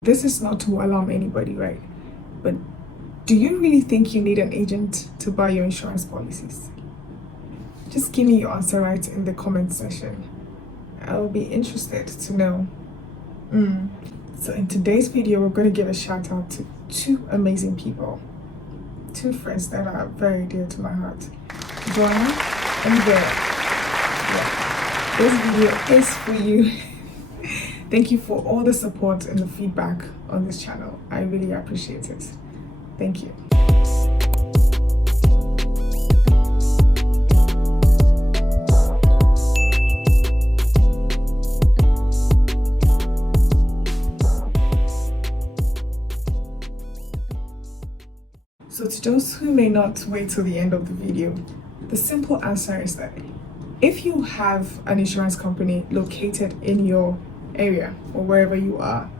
This is not to alarm anybody, right? But do you really think you need an agent to buy your insurance policies? Just give me your answer right in the comment section. I'll be interested to know. So in today's video, we're going to give a shout out to two amazing people, two friends that are very dear to my heart, Joanna and Vera. Yeah, this video is for you. Thank you for all the support and the feedback on this channel. I really appreciate it. Thank you. So to those who may not wait till the end of the video, the simple answer is that if you have an insurance company located in your area or wherever you are,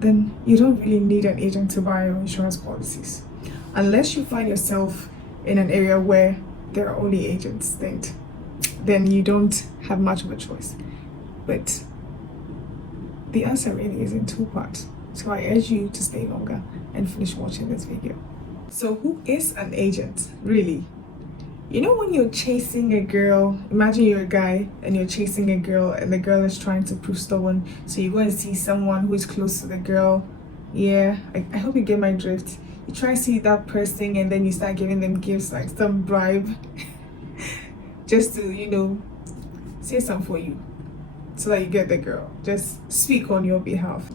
then you don't really need an agent to buy your insurance policies. Unless you find yourself in an area where there are only agents, then you don't have much of a choice. But the answer really is in two parts. So I urge you to stay longer and finish watching this video. So who is an agent, really? You know when you're chasing a girl, imagine you're a guy and you're chasing a girl and the girl is trying to prove stubborn. So you go and see someone who is close to the girl. Yeah, I hope you get my drift. You try to see that person and then you start giving them gifts like some bribe. Just to, say something for you so that you get the girl. Just speak on your behalf.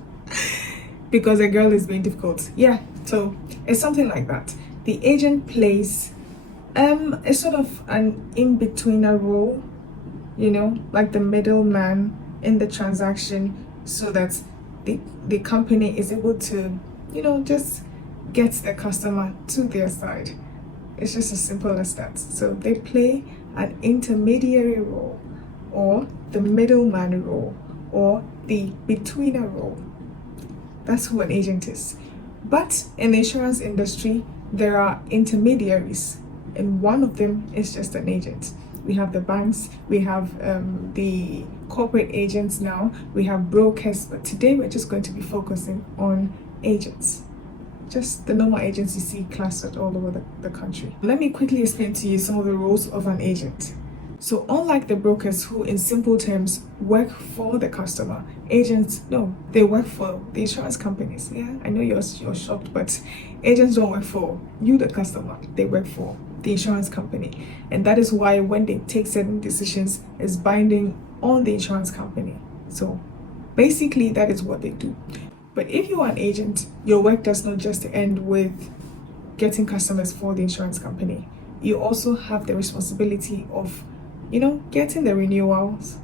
Because a girl is being difficult. Yeah, so it's something like that. The agent plays it's sort of an in-betweener role, like the middleman in the transaction, so that the company is able to, just get the customer to their side. It's just as simple as that. So they play an intermediary role, or the middleman role, or the betweener role. That's who an agent is. But in the insurance industry, there are intermediaries, and one of them is just an agent. We have the banks, we have the corporate agents now, we have brokers, but today we're just going to be focusing on agents. Just the normal agents you see clustered all over the country. Let me quickly explain to you some of the roles of an agent. So unlike the brokers who in simple terms work for the customer, agents, no, they work for the insurance companies. Yeah, I know you're shocked, but agents don't work for you, the customer. They work for the insurance company. And that is why when they take certain decisions, it's binding on the insurance company. So basically that is what they do. But if you are an agent, your work does not just end with getting customers for the insurance company. You also have the responsibility of getting the renewals,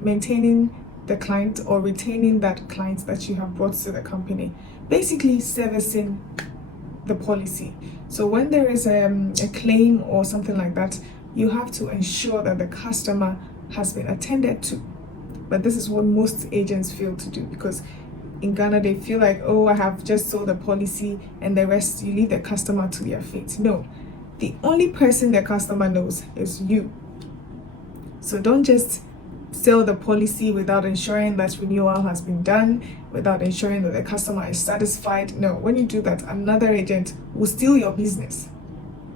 maintaining the client or retaining that client that you have brought to the company, basically servicing the policy. So when there is a claim or something like that, you have to ensure that the customer has been attended to. But this is what most agents fail to do, because in Ghana they feel like, oh, I have just sold the policy and the rest you leave the customer to their fate. No, the only person the customer knows is you. So don't just sell the policy without ensuring that renewal has been done, without ensuring that the customer is satisfied. No, when you do that, another agent will steal your business.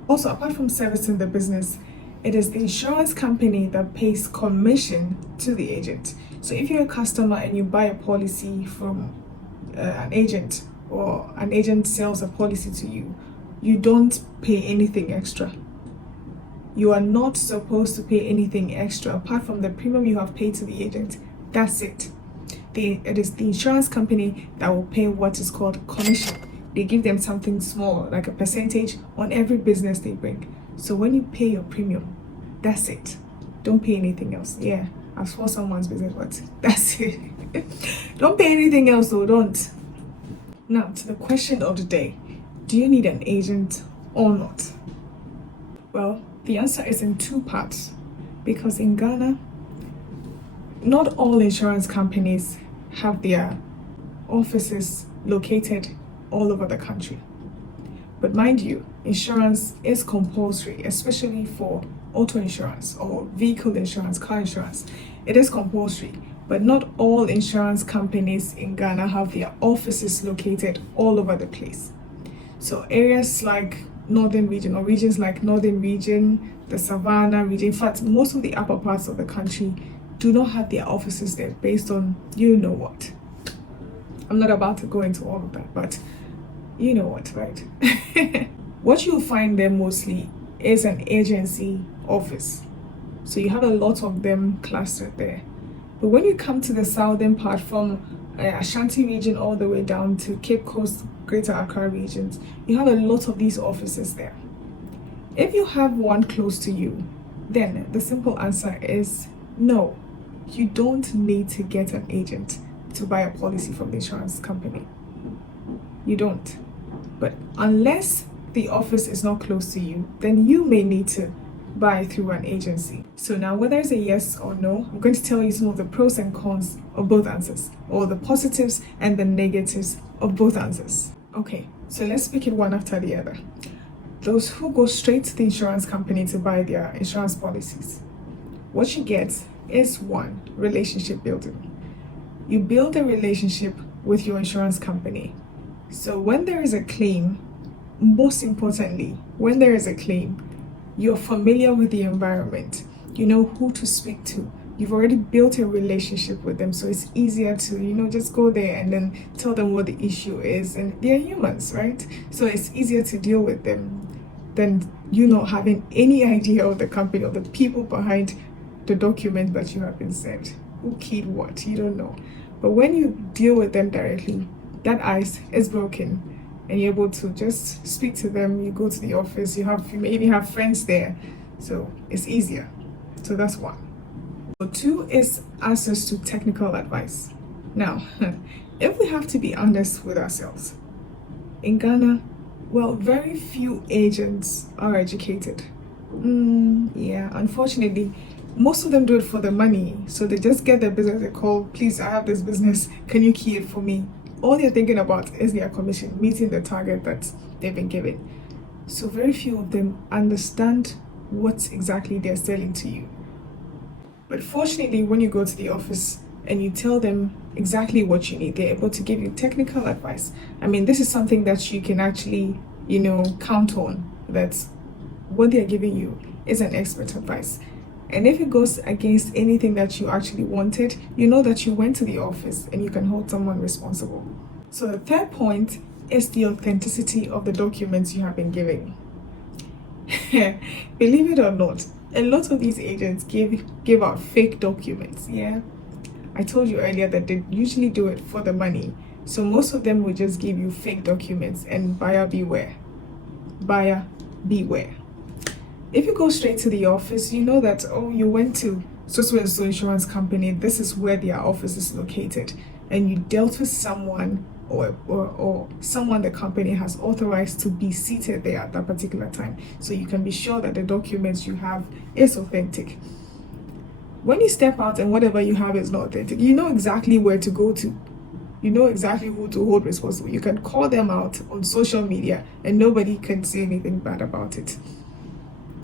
Also, apart from servicing the business, it is the insurance company that pays commission to the agent. So if you're a customer and you buy a policy from an agent, or an agent sells a policy to you, you don't pay anything extra. You are not supposed to pay anything extra apart from the premium you have paid to the agent. That's it. It is the insurance company that will pay what is called commission. They give them something small, like a percentage on every business they bring. So when you pay your premium, that's it. Don't pay anything else. Yeah, I've spoiled someone's business, but that's it. Don't pay anything else, so don't. Now, to the question of the day. Do you need an agent or not? Well, the answer is in two parts, because in Ghana, not all insurance companies have their offices located all over the country. But mind you, insurance is compulsory, especially for auto insurance or vehicle insurance, car insurance. It is compulsory. But not all insurance companies in Ghana have their offices located all over the place. So areas like Northern Region or regions like Northern Region, the Savannah region, in fact, most of the upper parts of the country do not have their offices there based on you know what. I'm not about to go into all of that, but you know what, right? What you'll find there mostly is an agency office. So you have a lot of them clustered there. But when you come to the southern part from Ashanti region all the way down to Cape Coast, Greater Accra regions, you have a lot of these offices there. If you have one close to you, then the simple answer is no. You don't need to get an agent to buy a policy from the insurance company. You don't. But unless the office is not close to you, then you may need to buy through an agency. So now whether it's a yes or no, I'm going to tell you some of the pros and cons of both answers, or the positives and the negatives of both answers. Okay, so let's pick it one after the other. Those who go straight to the insurance company to buy their insurance policies, what you get is one, relationship building. You build a relationship with your insurance company. So when there is a claim, most importantly, when there is a claim, you're familiar with the environment. You know who to speak to. You've already built a relationship with them, so it's easier to, just go there and then tell them what the issue is. And they're humans, right? So it's easier to deal with them than you not having any idea of the company or the people behind the document that you have been sent. Who keyed what? You don't know. But when you deal with them directly, that ice is broken. And you're able to just speak to them. You go to the office, you may even have friends there, so it's easier. So that's one. So two is access to technical advice. Now, if we have to be honest with ourselves, in Ghana, well, very few agents are educated. Yeah, unfortunately, most of them do it for the money. So they just get their business, they call, please, I have this business, can you key it for me? All they're thinking about is their commission, meeting the target that they've been given. So very few of them understand what exactly they're selling to you. But fortunately, when you go to the office and you tell them exactly what you need, they're able to give you technical advice. I mean, this is something that you can actually, count on, that what they're giving you is an expert advice. And if it goes against anything that you actually wanted, you know that you went to the office and you can hold someone responsible. So the third point is the authenticity of the documents you have been giving. Believe it or not, a lot of these agents give out fake documents. Yeah, I told you earlier that they usually do it for the money. So most of them will just give you fake documents, and buyer beware. Buyer beware. If you go straight to the office, you know that, you went to so insurance company, this is where their office is located, and you dealt with someone or someone the company has authorized to be seated there at that particular time. So you can be sure that the documents you have is authentic. When you step out and whatever you have is not authentic, you know exactly where to go to. You know exactly who to hold responsible. You can call them out on social media and nobody can say anything bad about it.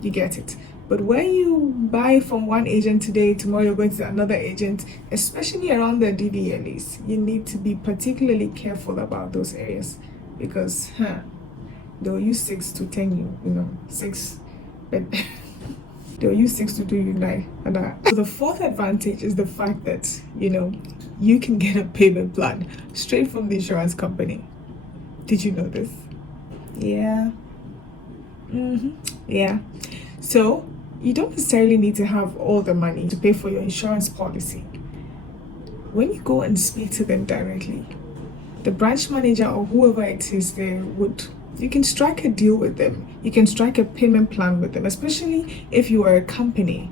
You get it. But when you buy from one agent today, tomorrow you're going to another agent, especially around the DVLAs, you need to be particularly careful about those areas, because they'll use 6 to 10 6, but they'll use 6 to do you 9. So the fourth advantage is the fact that you can get a payment plan straight from the insurance company. Did you know this? Yeah. Yeah. So you don't necessarily need to have all the money to pay for your insurance policy. When you go and speak to them directly, the branch manager or whoever it is there you can strike a deal with them. You can strike a payment plan with them, especially if you are a company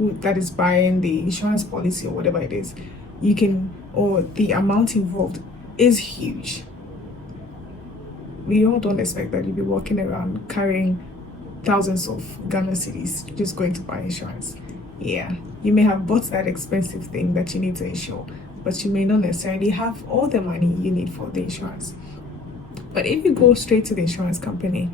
that is buying the insurance policy or whatever it is. Or the amount involved is huge. We all don't expect that you'll be walking around carrying thousands of Ghana cedis just going to buy insurance. Yeah, you may have bought that expensive thing that you need to insure, but you may not necessarily have all the money you need for the insurance. But if you go straight to the insurance company,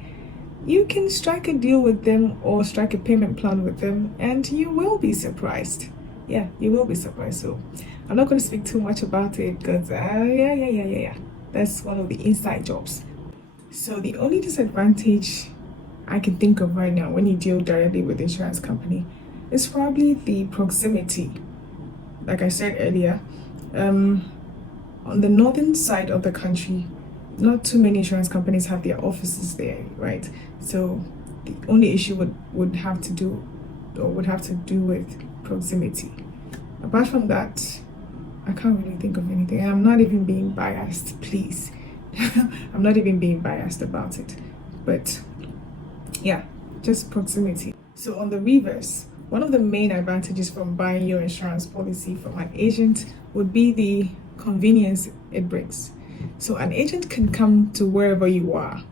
you can strike a deal with them or strike a payment plan with them, and you will be surprised. yeah, you will be surprised. So I'm not going to speak too much about it because yeah, that's one of the inside jobs. So the only disadvantage I can think of right now when you deal directly with the insurance company is probably the proximity. Like I said earlier, on the northern side of the country, not too many insurance companies have their offices there, right? So the only issue would have to do with proximity. Apart from that, I can't really think of anything. I'm not even being biased, please. I'm not even being biased about it. But yeah, just proximity. So on the reverse, one of the main advantages from buying your insurance policy from an agent would be the convenience it brings. So an agent can come to wherever you are.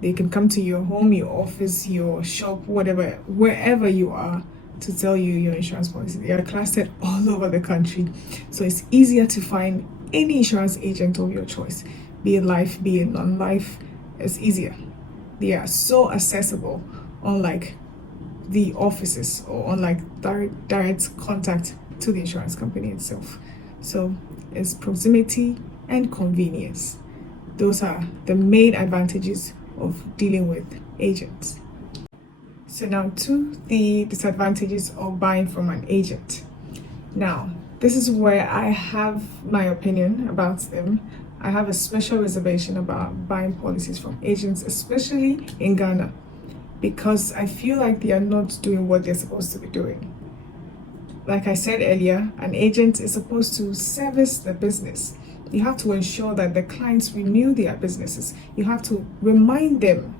They can come to your home, your office, your shop, whatever, wherever you are, to sell you your insurance policy. They are clustered all over the country. So it's easier to find any insurance agent of your choice, be it life, be it non-life. It's easier. They are so accessible, unlike the offices or unlike direct contact to the insurance company itself. So it's proximity and convenience. Those are the main advantages of dealing with agents. So now to the disadvantages of buying from an agent. Now, this is where I have my opinion about them. I have a special reservation about buying policies from agents, especially in Ghana, because I feel like they are not doing what they're supposed to be doing. Like I said earlier, an agent is supposed to service the business. You have to ensure that the clients renew their businesses. You have to remind them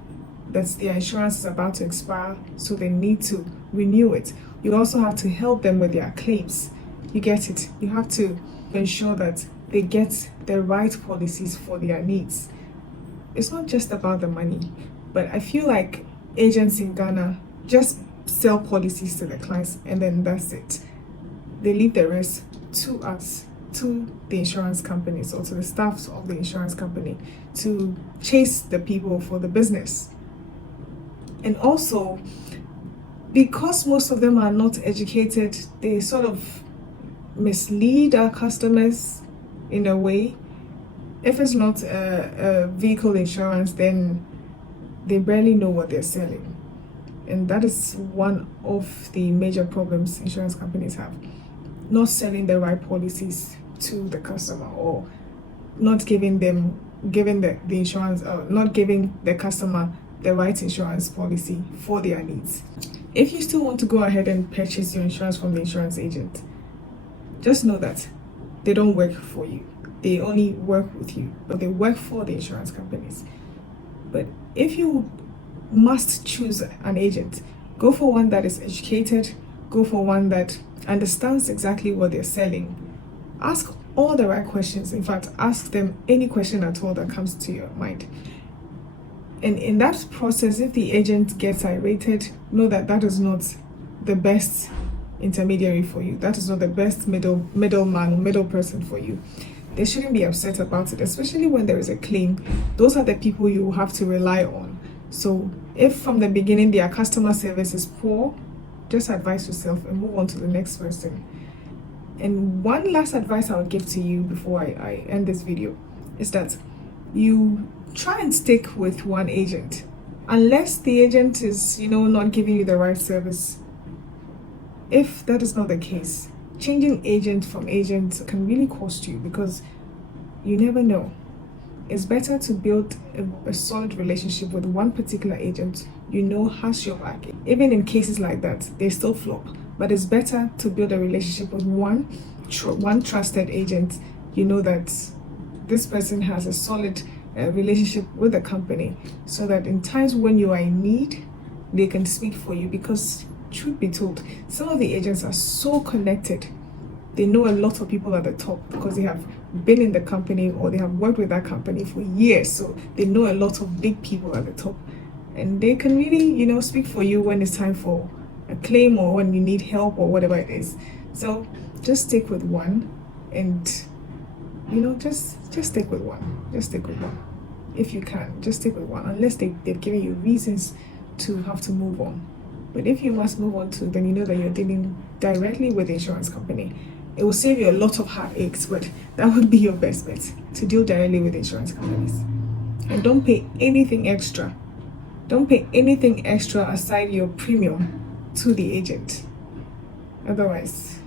that their insurance is about to expire, so they need to renew it. You also have to help them with their claims. You get it? You have to ensure that they get the right policies for their needs. It's not just about the money, but I feel like agents in Ghana just sell policies to the clients and then that's it. They leave the rest to us, to the insurance companies or to the staffs of the insurance company to chase the people for the business. And also, because most of them are not educated, they sort of mislead our customers in a way. If it's not a vehicle insurance, then they barely know what they're selling. And that is one of the major problems insurance companies have. Not selling the right policies to the customer, or not giving the insurance, not giving the customer the right insurance policy for their needs. If you still want to go ahead and purchase your insurance from the insurance agent, just know that they don't work for you. They only work with you, but they work for the insurance companies. But if you must choose an agent, go for one that is educated, go for one that understands exactly what they're selling. Ask all the right questions. In fact, ask them any question at all that comes to your mind. And in that process, if the agent gets irritated, know that that is not the best intermediary for you. That is not the best middleman or middle person for you. They shouldn't be upset about it, especially when there is a claim. Those are the people you have to rely on. So if from the beginning their customer service is poor, just advise yourself and move on to the next person. And one last advice I would give to you before I end this video is that you try and stick with one agent. Unless the agent is, not giving you the right service. If that is not the case, changing agent from agent can really cost you, because you never know. It's better to build a solid relationship with one particular agent has your back. Even in cases like that, they still flop. But it's better to build a relationship with one trusted agent. You know that this person has a solid relationship with the company, so that in times when you are in need, they can speak for you. Because truth be told, some of the agents are so connected. They know a lot of people at the top because they have been in the company or they have worked with that company for years. So they know a lot of big people at the top, and they can really, speak for you when it's time for a claim or when you need help or whatever it is. So just stick with one, and just stick with one. Just stick with one. If you can, just stick with one, unless they've given you reasons to have to move on. But if you must move on to, then you know that you're dealing directly with the insurance company. It will save you a lot of heartaches, but that would be your best bet, to deal directly with insurance companies. And don't pay anything extra. Don't pay anything extra aside your premium to the agent. Otherwise,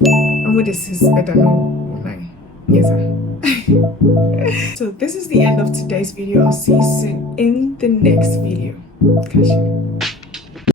I'm with this is better no online. Yes, sir. So this is the end of today's video. I'll see you soon in the next video. Catch you.